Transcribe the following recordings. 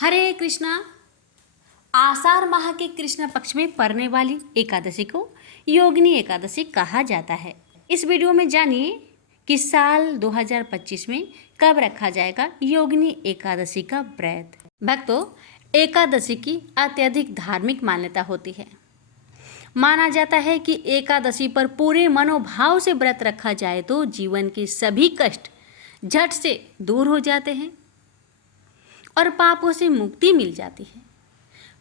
हरे कृष्णा। आषाढ़ माह के कृष्ण पक्ष में पड़ने वाली एकादशी को योगिनी एकादशी कहा जाता है। इस वीडियो में जानिए कि साल 2025 में कब रखा जाएगा योगिनी एकादशी का व्रत। भक्तों, एकादशी की अत्यधिक धार्मिक मान्यता होती है। माना जाता है कि एकादशी पर पूरे मनोभाव से व्रत रखा जाए तो जीवन के सभी कष्ट झट से दूर हो जाते हैं और पापों से मुक्ति मिल जाती है।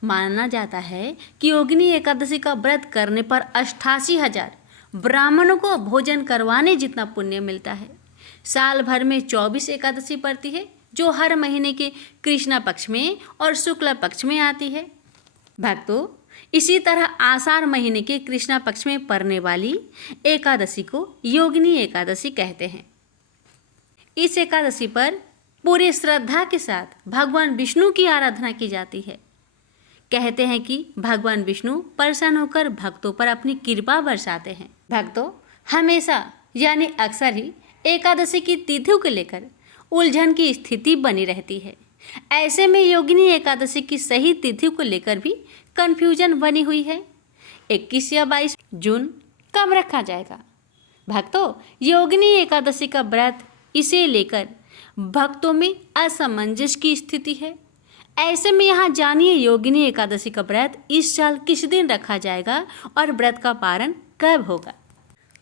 माना जाता है कि योगिनी एकादशी का व्रत करने पर 88,000 ब्राह्मणों को भोजन करवाने जितना पुण्य मिलता है। साल भर में 24 एकादशी पड़ती है जो हर महीने के कृष्ण पक्ष में और शुक्ल पक्ष में आती है। भक्तों, इसी तरह आषाढ़ महीने के कृष्ण पक्ष में पड़ने वाली एकादशी को योगिनी एकादशी कहते हैं। इस एकादशी पर पूरी श्रद्धा के साथ भगवान विष्णु की आराधना की जाती है। कहते हैं कि भगवान विष्णु प्रसन्न होकर भक्तों पर अपनी कृपा बरसाते हैं। भक्तों, हमेशा यानी अक्सर ही एकादशी की तिथियों को लेकर उलझन की स्थिति बनी रहती है। ऐसे में योगिनी एकादशी की सही तिथियों को लेकर भी कन्फ्यूजन बनी हुई है। 21 या 22 जून कब रखा जाएगा? भक्तों, योगिनी एकादशी का व्रत इसे लेकर भक्तों में असमंजस की स्थिति है। ऐसे में यहाँ जानिए योगिनी एकादशी का व्रत इस साल किस दिन रखा जाएगा और व्रत का पारण कब होगा।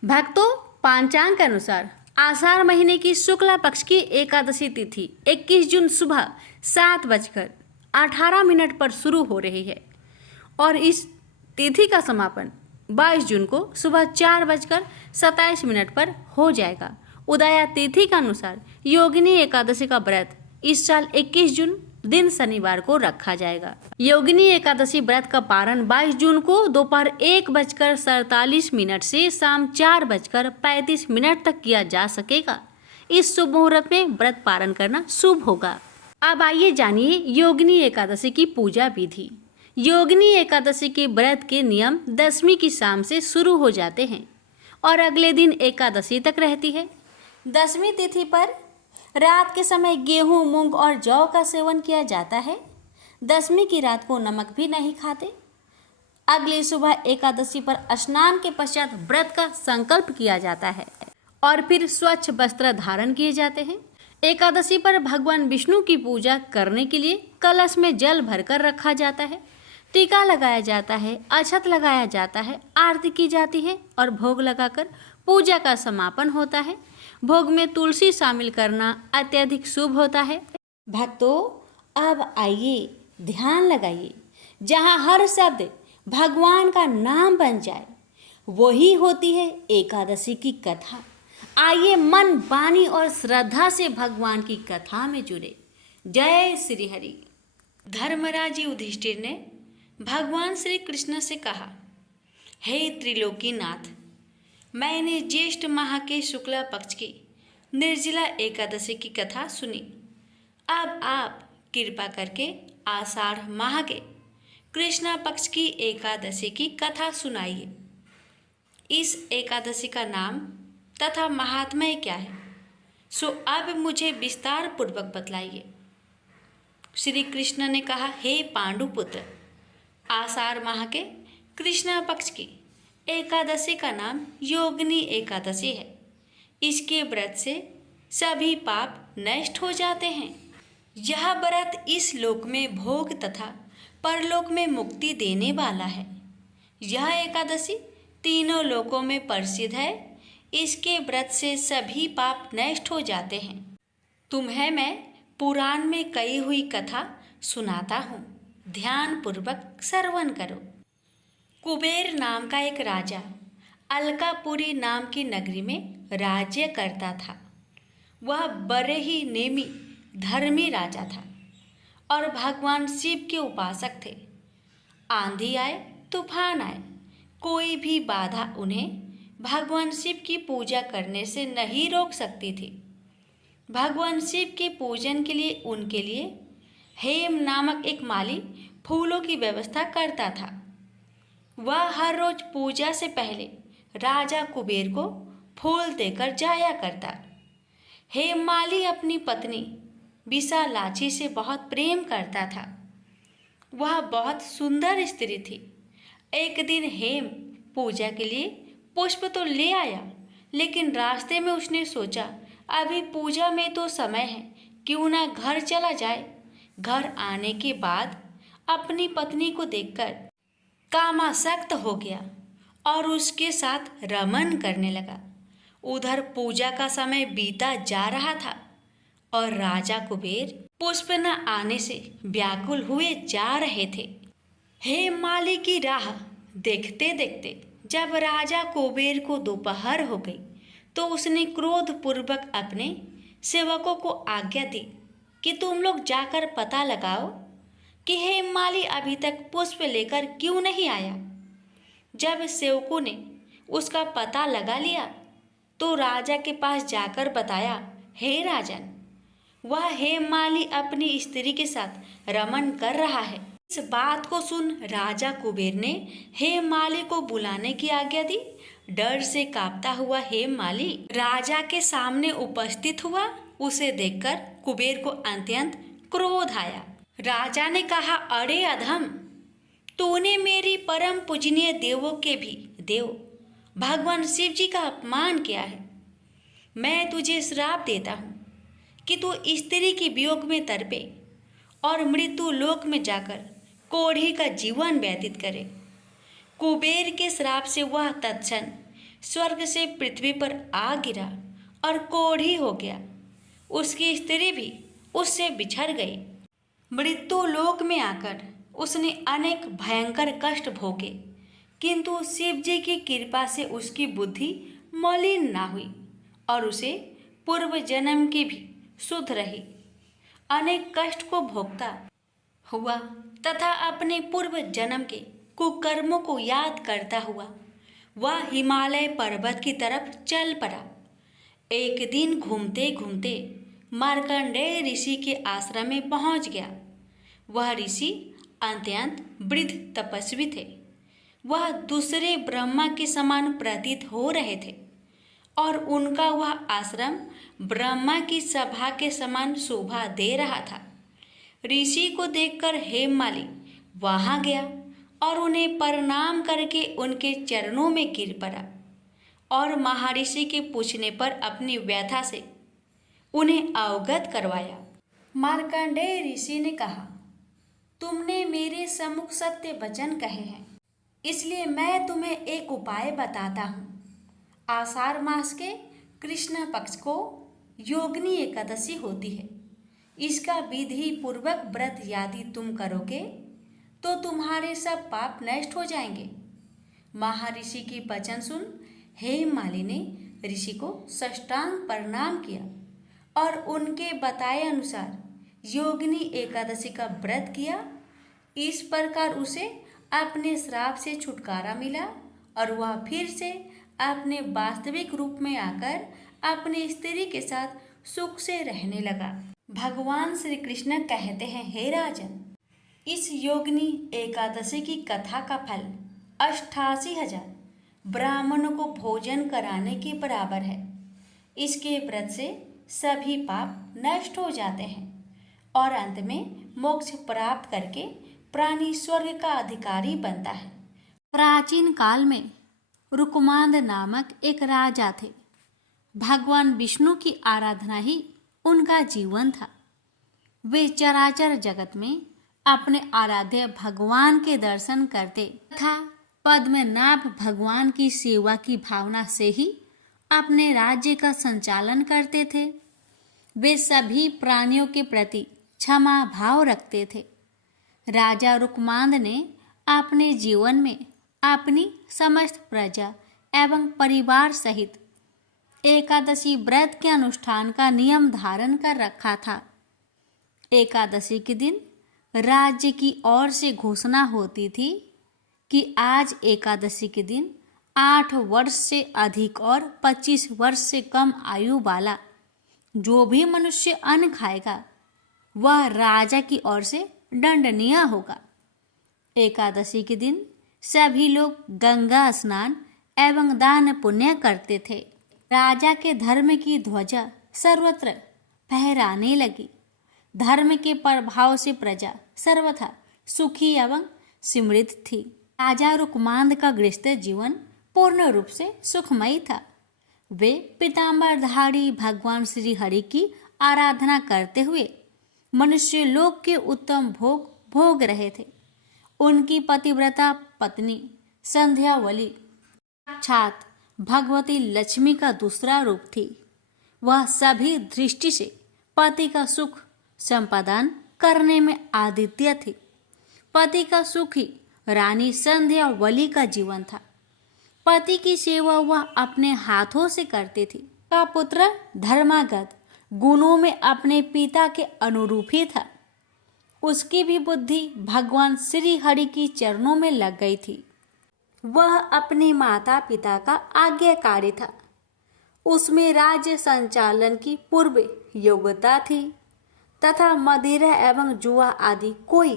भक्तों, पांचांग के अनुसार आषाढ़ महीने की शुक्ला पक्ष की एकादशी तिथि 21 जून सुबह 7:18 पर शुरू हो रही है और इस तिथि का समापन 22 जून को सुबह 4:27 पर हो जाएगा। उदया तिथि के अनुसार योगिनी एकादशी का व्रत इस साल 21 जून दिन शनिवार को रखा जाएगा। योगिनी एकादशी व्रत का पारण 22 जून को दोपहर 1:47 से शाम 4:35 तक किया जा सकेगा। इस शुभ मुहूर्त में व्रत पारण करना शुभ होगा। अब आइए जानिए योगिनी एकादशी की पूजा विधि। योगिनी एकादशी के व्रत के नियम दशमी की शाम से शुरू हो जाते हैं और अगले दिन एकादशी तक रहती है। दशमी तिथि पर रात के समय गेहूं, मूंग और जौ का सेवन किया जाता है। दशमी की रात को नमक भी नहीं खाते। अगली सुबह एकादशी पर स्नान के पश्चात व्रत का संकल्प किया जाता है और फिर स्वच्छ वस्त्र धारण किए जाते हैं। एकादशी पर भगवान विष्णु की पूजा करने के लिए कलश में जल भरकर रखा जाता है, टीका लगाया जाता है, अक्षत लगाया जाता है, आरती की जाती है और भोग लगाकर पूजा का समापन होता है। भोग में तुलसी शामिल करना अत्यधिक शुभ होता है। भक्तों, अब आइए ध्यान लगाइए। जहाँ हर शब्द भगवान का नाम बन जाए वही होती है एकादशी की कथा। आइए मन, वाणी और श्रद्धा से भगवान की कथा में जुड़े। जय श्री हरि। धर्मराज युधिष्ठिर ने भगवान श्री कृष्ण से कहा, हे त्रिलोकीनाथ, मैंने ज्येष्ठ माह के शुक्ला पक्ष की निर्जला एकादशी की कथा सुनी। अब आप कृपा करके आषाढ़ माह के कृष्णा पक्ष की एकादशी की कथा सुनाइए। इस एकादशी का नाम तथा महात्म्य क्या है, सो अब मुझे विस्तार पूर्वक बतलाइए। श्री कृष्ण ने कहा, हे पांडुपुत्र, आषाढ़ माह के कृष्णा पक्ष की एकादशी का नाम योगिनी एकादशी है। इसके व्रत से सभी पाप नष्ट हो जाते हैं। यह व्रत इस लोक में भोग तथा परलोक में मुक्ति देने वाला है। यह एकादशी तीनों लोकों में प्रसिद्ध है। इसके व्रत से सभी पाप नष्ट हो जाते हैं। तुम्हें मैं पुराण में कही हुई कथा सुनाता हूँ, ध्यान पूर्वक श्रवण करो। कुबेर नाम का एक राजा अलकापुरी नाम की नगरी में राज्य करता था। वह बड़े ही नेमी धर्मी राजा था और भगवान शिव के उपासक थे। आंधी आए, तूफान आए, कोई भी बाधा उन्हें भगवान शिव की पूजा करने से नहीं रोक सकती थी। भगवान शिव के पूजन के लिए उनके लिए हेम नामक एक माली फूलों की व्यवस्था करता था। वह हर रोज पूजा से पहले राजा कुबेर को फूल देकर जाया करता। हेममाली अपनी पत्नी विशालाक्षी से बहुत प्रेम करता था। वह बहुत सुंदर स्त्री थी। एक दिन हेम पूजा के लिए पुष्प तो ले आया, लेकिन रास्ते में उसने सोचा अभी पूजा में तो समय है, क्यों ना घर चला जाए। घर आने के बाद अपनी पत्नी को देखकर कामासक्त हो गया और उसके साथ रमन करने लगा। उधर पूजा का समय बीता जा रहा था और राजा कुबेर पुष्प न आने से व्याकुल हुए जा रहे थे। हेममाली की राह देखते देखते जब राजा कुबेर को दोपहर हो गई तो उसने क्रोधपूर्वक अपने सेवकों को आज्ञा दी कि तुम लोग जाकर पता लगाओ कि हेममाली अभी तक पुष्प लेकर क्यों नहीं आया। जब सेवकों ने उसका पता लगा लिया तो राजा के पास जाकर बताया, हे राजन, वह हेममाली अपनी स्त्री के साथ रमन कर रहा है। इस बात को सुन राजा कुबेर ने हेममाली को बुलाने की आज्ञा दी। डर से कांपता हुआ हेममाली राजा के सामने उपस्थित हुआ। उसे देखकर कुबेर को अत्यंत क्रोध आया। राजा ने कहा, अरे अधम, तूने मेरी परम पूजनीय देवों के भी देव भगवान शिव जी का अपमान किया है। मैं तुझे श्राप देता हूँ कि तू स्त्री के वियोग में तड़पे और मृत्यु लोक में जाकर कोढ़ी का जीवन व्यतीत करे। कुबेर के श्राप से वह तत्क्षण स्वर्ग से पृथ्वी पर आ गिरा और कोढ़ी हो गया। उसकी स्त्री भी उससे बिछड़ गई। मृत्यु लोक में आकर उसने अनेक भयंकर कष्ट भोगे, किंतु शिव जी की कृपा से उसकी बुद्धि मलिन ना हुई और उसे पूर्व जन्म की भी शुद्ध रही। अनेक कष्ट को भोगता हुआ तथा अपने पूर्व जन्म के कुकर्मों को याद करता हुआ वह हिमालय पर्वत की तरफ चल पड़ा। एक दिन घूमते घूमते मार्कंडेय ऋषि के आश्रम में पहुंच गया। वह ऋषि अत्यंत वृद्ध तपस्वी थे। वह दूसरे ब्रह्मा के समान प्रतीत हो रहे थे और उनका वह आश्रम ब्रह्मा की सभा के समान शोभा दे रहा था। ऋषि को देखकर हेममाली वहां गया और उन्हें प्रणाम करके उनके चरणों में गिर पड़ा और महर्षि के पूछने पर अपनी व्यथा से उन्हें अवगत करवाया। मार्कंडेय ऋषि ने कहा, तुमने मेरे सम्मुख सत्य वचन कहे हैं, इसलिए मैं तुम्हें एक उपाय बताता हूँ। आषाढ़ मास के कृष्ण पक्ष को योगिनी एकादशी होती है। इसका विधि पूर्वक व्रत यदि तुम करोगे तो तुम्हारे सब पाप नष्ट हो जाएंगे। महर्षि की वचन सुन हेममाली ने ऋषि को साष्टांग प्रणाम किया और उनके बताए अनुसार योगिनी एकादशी का व्रत किया। इस प्रकार उसे अपने श्राप से छुटकारा मिला और वह फिर से अपने वास्तविक रूप में आकर अपनी स्त्री के साथ सुख से रहने लगा। भगवान श्री कृष्ण कहते हैं, हे राजन, इस योगिनी एकादशी की कथा का फल 88,000 ब्राह्मणों को भोजन कराने के बराबर है। इसके व्रत से सभी पाप नष्ट हो जाते हैं और अंत में मोक्ष प्राप्त करके प्राणी स्वर्ग का अधिकारी बनता है। प्राचीन काल में रुकमांद नामक एक राजा थे। भगवान विष्णु की आराधना ही उनका जीवन था। वे चराचर जगत में अपने आराध्य भगवान के दर्शन करते तथा पद्मनाभ भगवान की सेवा की भावना से ही अपने राज्य का संचालन करते थे। वे सभी प्राणियों के प्रति क्षमा भाव रखते थे। राजा रुकमांद ने अपने जीवन में अपनी समस्त प्रजा एवं परिवार सहित एकादशी व्रत के अनुष्ठान का नियम धारण कर रखा था। एकादशी के दिन राज्य की ओर से घोषणा होती थी कि आज एकादशी के दिन 8 वर्ष से अधिक और 25 वर्ष से कम आयु वाला जो भी मनुष्य अन्न खाएगा वह राजा की ओर से दंडनीय होगा। एकादशी के दिन सभी लोग गंगा स्नान एवं दान पुण्य करते थे। राजा के धर्म की ध्वजा सर्वत्र फहराने लगी। धर्म के प्रभाव से प्रजा सर्वथा सुखी एवं समृद्ध थी। राजा रुकमांद का गृहस्थ जीवन पूर्ण रूप से सुखमयी था। वे पीताम्बरधारी भगवान श्री हरि की आराधना करते हुए मनुष्य लोक के उत्तम भोग भोग रहे थे। उनकी पतिव्रता पत्नी संध्यावली साक्षात भगवती लक्ष्मी का दूसरा रूप थी। वह सभी दृष्टि से पति का सुख संपादन करने में आदित्य थी। पति का सुख ही रानी संध्यावली का जीवन था। पति की सेवा वह अपने हाथों से करती थी। का पुत्र धर्मागत गुणों में अपने पिता के अनुरूप ही था। उसकी भी बुद्धि भगवान श्री हरि की चरणों में लग गई थी। वह अपने माता पिता का आज्ञाकारी था। उसमें राज्य संचालन की पूर्व योग्यता थी तथा मदिरा एवं जुआ आदि कोई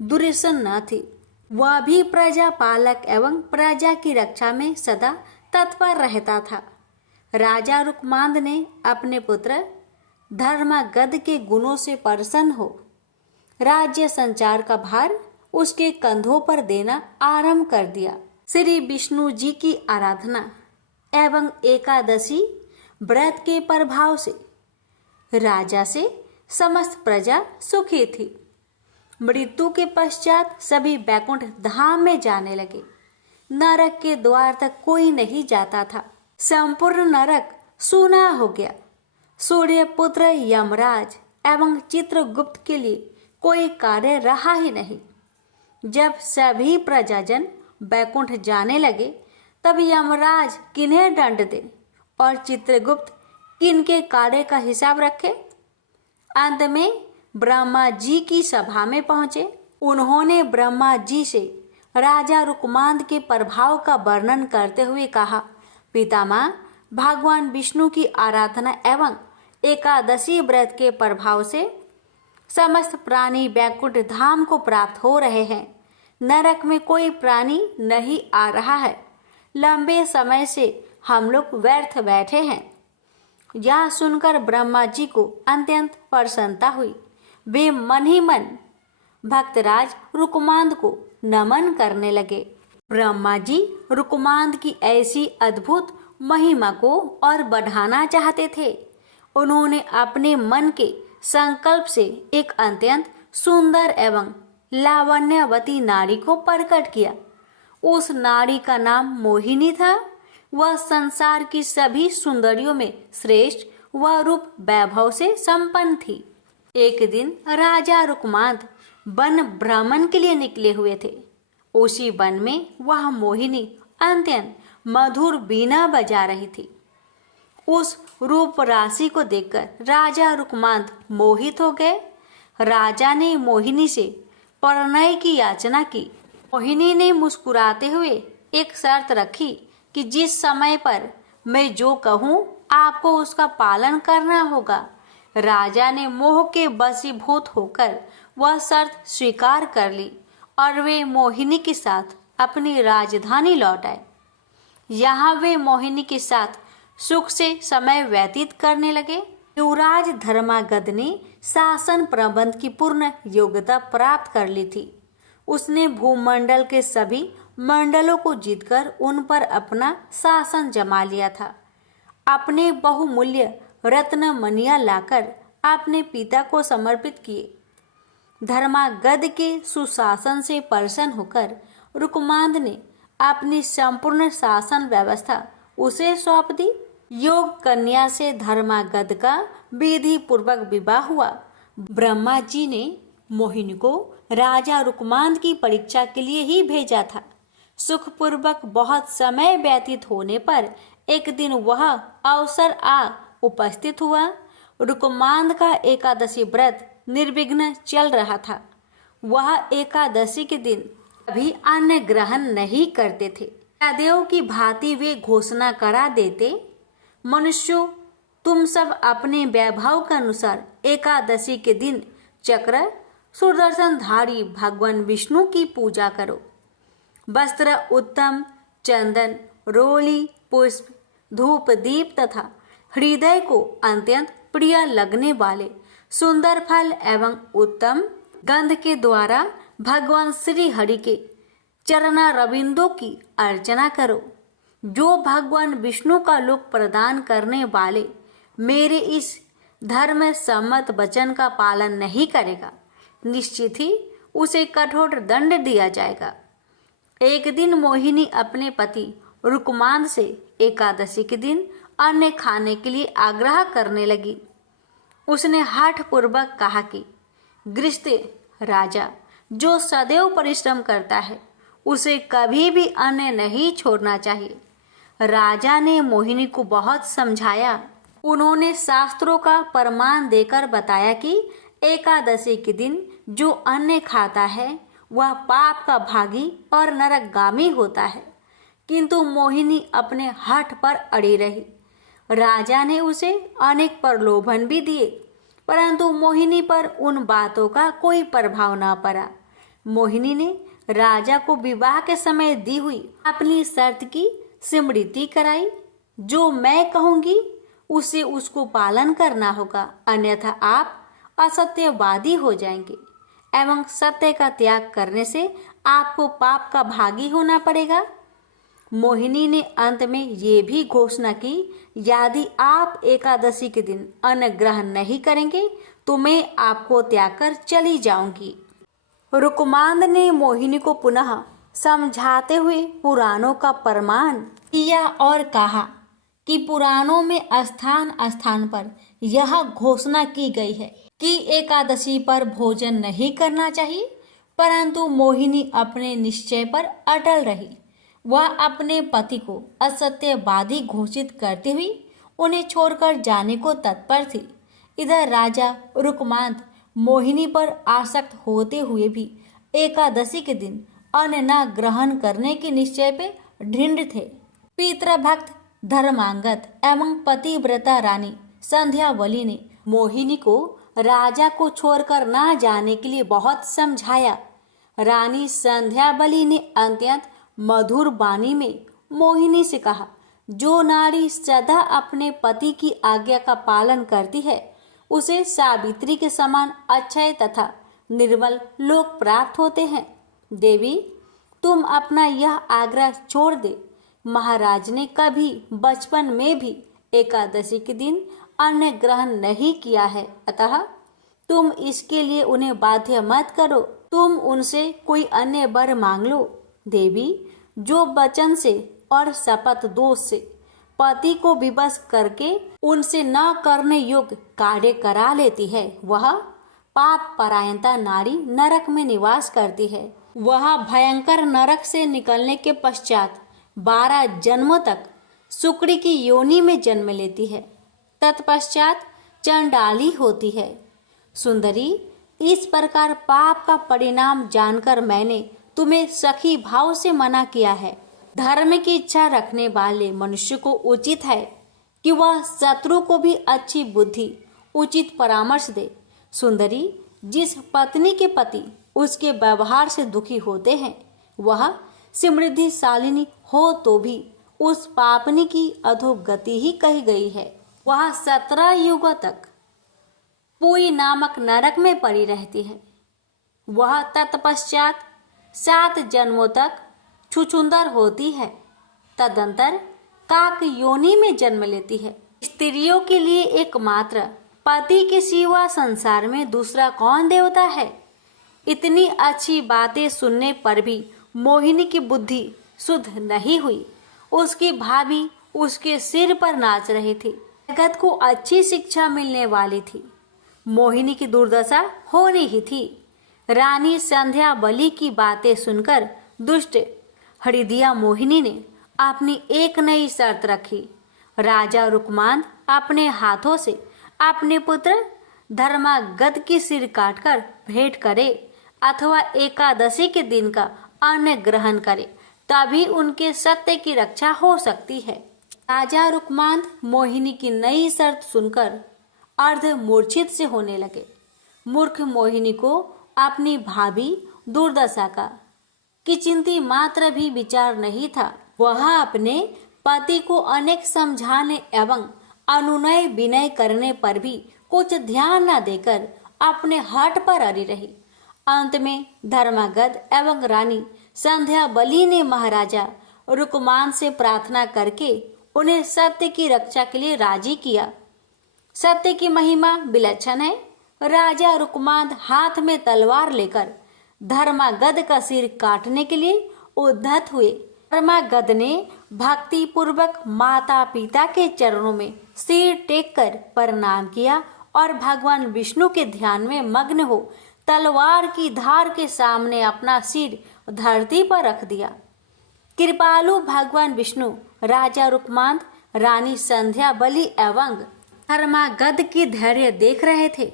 दुर्व्यसन न थी। वह भी प्रजा पालक एवं प्रजा की रक्षा में सदा तत्पर रहता था। राजा रुकमांद ने अपने पुत्र धर्मागद के गुणों से प्रसन्न हो राज्य संचार का भार उसके कंधों पर देना आरंभ कर दिया। श्री विष्णु जी की आराधना एवं एकादशी व्रत के प्रभाव से राजा से समस्त प्रजा सुखी थी। मृत्यु के पश्चात सभी बैकुंठ धाम में जाने लगे। नरक के द्वार तक कोई नहीं जाता था। संपूर्ण नरक सूना हो गया। सूर्यपुत्र यमराज एवं चित्रगुप्त के लिए कोई कार्य रहा ही नहीं। जब सभी प्रजाजन बैकुंठ जाने लगे तब यमराज किन्हें दंड दे और चित्रगुप्त किनके कार्य का हिसाब रखे। अंत में ब्रह्मा जी की सभा में पहुंचे। उन्होंने ब्रह्मा जी से राजा रुकमांद के प्रभाव का वर्णन करते हुए कहा, पितामह, भगवान विष्णु की आराधना एवं एकादशी व्रत के प्रभाव से समस्त प्राणी बैकुंठ धाम को प्राप्त हो रहे हैं। नरक में कोई प्राणी नहीं आ रहा है। लंबे समय से हम लोग व्यर्थ बैठे हैं। यह सुनकर ब्रह्मा जी को अत्यंत प्रसन्नता हुई। वे मन ही मन भक्तराज रुकमांद को नमन करने लगे। ब्रह्मा जी रुकमांद की ऐसी अद्भुत महिमा को और बढ़ाना चाहते थे। उन्होंने अपने मन के संकल्प से एक अत्यंत सुंदर एवं लावण्यवती नारी को प्रकट किया। उस नारी का नाम मोहिनी था। वह संसार की सभी सुंदरियों में श्रेष्ठ व रूप वैभव से संपन्न थी। एक दिन राजा रुकमांद वन भ्रमण के लिए निकले हुए थे। उसी वन में वह मोहिनी अत्यंत मधुर बीना बजा रही थी। उस रूप राशि को देखकर राजा रुकमांद मोहित हो गए। राजा ने मोहिनी से परिणय की याचना की। मोहिनी ने मुस्कुराते हुए एक शर्त रखी कि जिस समय पर मैं जो कहूँ आपको उसका पालन करना होगा। राजा ने मोह के वशीभूत होकर वह शर्त स्वीकार कर ली और वे मोहिनी के साथ अपनी राजधानी लौट आए। यहाँ वे मोहिनी के साथ सुख से समय व्यतीत करने लगे। युवराज धर्मागद ने शासन प्रबंध की पूर्ण योग्यता प्राप्त कर ली थी। उसने भूमंडल के सभी मंडलों को जीतकर उन पर अपना शासन जमा लिया था। अपने बहुमूल्य रत्न मणियां लाकर अपने पिता को समर्पित किए। धर्मागद के सुशासन से प्रसन्न होकर रुकमांद ने अपनी संपूर्ण शासन व्यवस्था उसे सौंप दी। योग कन्या से धर्मागद का विधि पूर्वक विवाह हुआ। ब्रह्मा जी ने मोहिनी को राजा रुकमांद की परीक्षा के लिए ही भेजा था। सुखपूर्वक बहुत समय व्यतीत होने पर एक दिन वह अवसर आ उपस्थित हुआ। रुकमांद का एकादशी व्रत निर्विघ्न चल रहा था। वह एकादशी के दिन कभी अन्न ग्रहण नहीं करते थे। देव की भांति वे घोषणा करा देते, मनुष्यों, तुम सब अपने वैभव के अनुसार एकादशी के दिन चक्र सुदर्शनधारी भगवान विष्णु की पूजा करो। वस्त्र उत्तम, चंदन, रोली, पुष्प, धूप, दीप तथा हृदय को अत्यंत प्रिय लगने वाले सुंदर फल एवं उत्तम गंध के द्वारा भगवान श्री हरि के चरणारविंदों की अर्चना करो। जो भगवान विष्णु का लोक प्रदान करने वाले मेरे इस धर्म सम्मत वचन का पालन नहीं करेगा, निश्चित ही उसे कठोर दंड दिया जाएगा। एक दिन मोहिनी अपने पति रुकमांद से एकादशी के दिन अन्न खाने के लिए आग्रह करने लगी। उसने हठ पूर्वक कहा कि गृहस्थ राजा जो सदैव परिश्रम करता है उसे कभी भी अन्न नहीं छोड़ना चाहिए। राजा ने मोहिनी को बहुत समझाया। उन्होंने शास्त्रों का प्रमाण देकर बताया कि एकादशी के दिन जो अन्न खाता है वह पाप का भागी और नरकगामी होता है। किंतु मोहिनी अपने हठ पर अड़ी रही। राजा ने उसे अनेक प्रलोभन भी दिए, परंतु मोहिनी पर उन बातों का कोई प्रभाव न पड़ा। मोहिनी ने राजा को विवाह के समय दी हुई अपनी शर्त की स्मृति कराई। जो मैं कहूंगी उसे उसको पालन करना होगा, अन्यथा आप असत्यवादी हो जाएंगे एवं सत्य का त्याग करने से आपको पाप का भागी होना पड़ेगा। मोहिनी ने अंत में ये भी घोषणा की, यदि आप एकादशी के दिन अन्न ग्रहण नहीं करेंगे तो मैं आपको त्याग कर चली जाऊंगी। रुकमांद ने मोहिनी को पुनः समझाते हुए पुराणों का प्रमाण किया और कहा कि पुराणों में स्थान स्थान पर यह घोषणा की गई है कि एकादशी पर भोजन नहीं करना चाहिए, परंतु मोहिनी अपने निश्चय पर अटल रही। वह अपने पति को असत्यवादी घोषित करते हुए उन्हें छोड़कर जाने को तत्पर थी। इधर राजा रुकमांद मोहिनी पर आसक्त होते हुए भी एकादशी के दिन अन्न न ग्रहण करने के निश्चय पे दृढ़ थे। पितृभक्त धर्मांगत एवं पतिव्रता रानी संध्यावली ने मोहिनी को राजा को छोड़कर ना जाने के लिए बहुत समझाया। रानी संध्यावली ने अत्यंत मधुर वाणी में मोहिनी से कहा, जो नारी सदा अपने पति की आज्ञा का पालन करती है उसे सावित्री के समान अक्षय तथा निर्मल लोक प्राप्त होते हैं। देवी, तुम अपना यह आग्रह छोड़ दे। महाराज ने कभी बचपन में भी एकादशी के दिन अन्न ग्रहण नहीं किया है, अतः तुम इसके लिए उन्हें बाध्य मत करो। तुम उनसे कोई अन्य वर मांग लो। देवी, जो वचन से और शपथ दोष से पति को विवश करके उनसे न करने योग्य कार्य करा लेती है, वह पाप परायणता नारी नरक में निवास करती है। वह भयंकर नरक से निकलने के पश्चात 12 जन्मों तक सुकड़ी की योनि में जन्म लेती है, तत्पश्चात चंडाली होती है। सुंदरी, इस प्रकार पाप का परिणाम जानकर मैंने तुम्हें सखी भाव से मना किया है। धर्म की इच्छा रखने वाले मनुष्य को उचित है कि वह शत्रु को भी अच्छी बुद्धि, उचित परामर्श दे। सुंदरी, जिस पत्नी के पति उसके व्यवहार से दुखी होते हैं, वह समृद्धिशालिनी हो तो भी उस पापनी की अधोगति ही कही गई है। वह 17 युगों तक पुई नामक नरक में पड़ी रहती है। वह तत्पश्चात 7 जन्मों तक छुछुंदर होती है, तदंतर काक योनि में जन्म लेती है। स्त्रियों के लिए एकमात्र पति के सिवा संसार में दूसरा कौन देवता है। इतनी अच्छी बातें सुनने पर भी मोहिनी की बुद्धि शुद्ध नहीं हुई। उसकी भाभी उसके सिर पर नाच रही थी। जगत को अच्छी शिक्षा मिलने वाली थी। मोहिनी की दुर्दशा होनी ही थी। रानी संध्यावली की बातें सुनकर दुष्ट हृदया मोहिनी ने अपनी एक नई शर्त रखी। राजा रुकमांद अपने हाथों से अपने पुत्र धर्मागत की सिर काटकर भेंट करे अथवा एकादशी के दिन का अन्न ग्रहण करे, तभी उनके सत्य की रक्षा हो सकती है। राजा रुकमांद मोहिनी की नई शर्त सुनकर अर्ध मूर्छित से होने लगे। मूर्ख मोहिनी को अपनी भाभी दुर्दशा का किंचित मात्र भी विचार नहीं था। वह अपने पति को अनेक समझाने एवं अनुनय विनय करने पर भी कुछ ध्यान न देकर अपने हट पर अड़ी रही। अंत में धर्मागध एवं रानी संध्या बली ने महाराजा रुकमान से प्रार्थना करके उन्हें सत्य की रक्षा के लिए राजी किया। सत्य की महिमा विलक्षण है। राजा रुकमान हाथ में तलवार लेकर धर्मागध का सिर काटने के लिए उद्धत हुए। धर्मागध ने भक्ति पूर्वक माता पिता के चरणों में सिर टेककर प्रणाम किया और भगवान विष्णु के ध्यान में मग्न हो तलवार की धार के सामने अपना सिर धरती पर रख दिया। कृपालु भगवान विष्णु राजा रुकमान, रानी संध्या बली एवं धर्मागध की धैर्य देख रहे थे।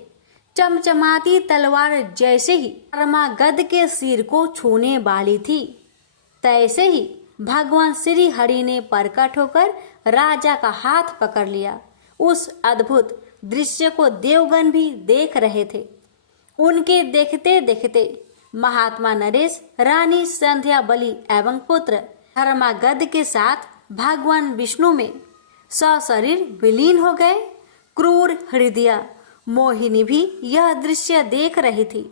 चमचमाती तलवार जैसे ही धर्मागध के सिर को छूने वाली थी, तैसे ही भगवान श्री हरि ने प्रकट होकर राजा का हाथ पकड़ लिया। उस अद्भुत दृश्य को देवगण भी देख रहे थे। उनके देखते देखते महात्मा नरेश, रानी संध्या बली एवं पुत्र धर्मागध के साथ भगवान विष्णु में सशरीर विलीन हो गए। क्रूर हृदया मोहिनी भी यह दृश्य देख रही थी।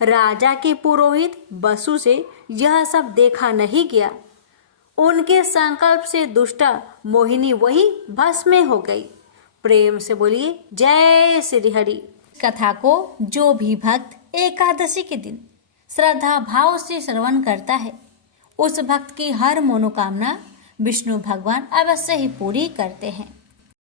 राजा के पुरोहित बसु से यह सब देखा नहीं गया। उनके संकल्प से दुष्टा मोहिनी वही भस्म में हो गई। प्रेम से बोलिए जय श्री हरि। कथा को जो भी भक्त एकादशी के दिन श्रद्धा भाव से श्रवण करता है, उस भक्त की हर मनोकामना विष्णु भगवान अवश्य ही पूरी करते हैं।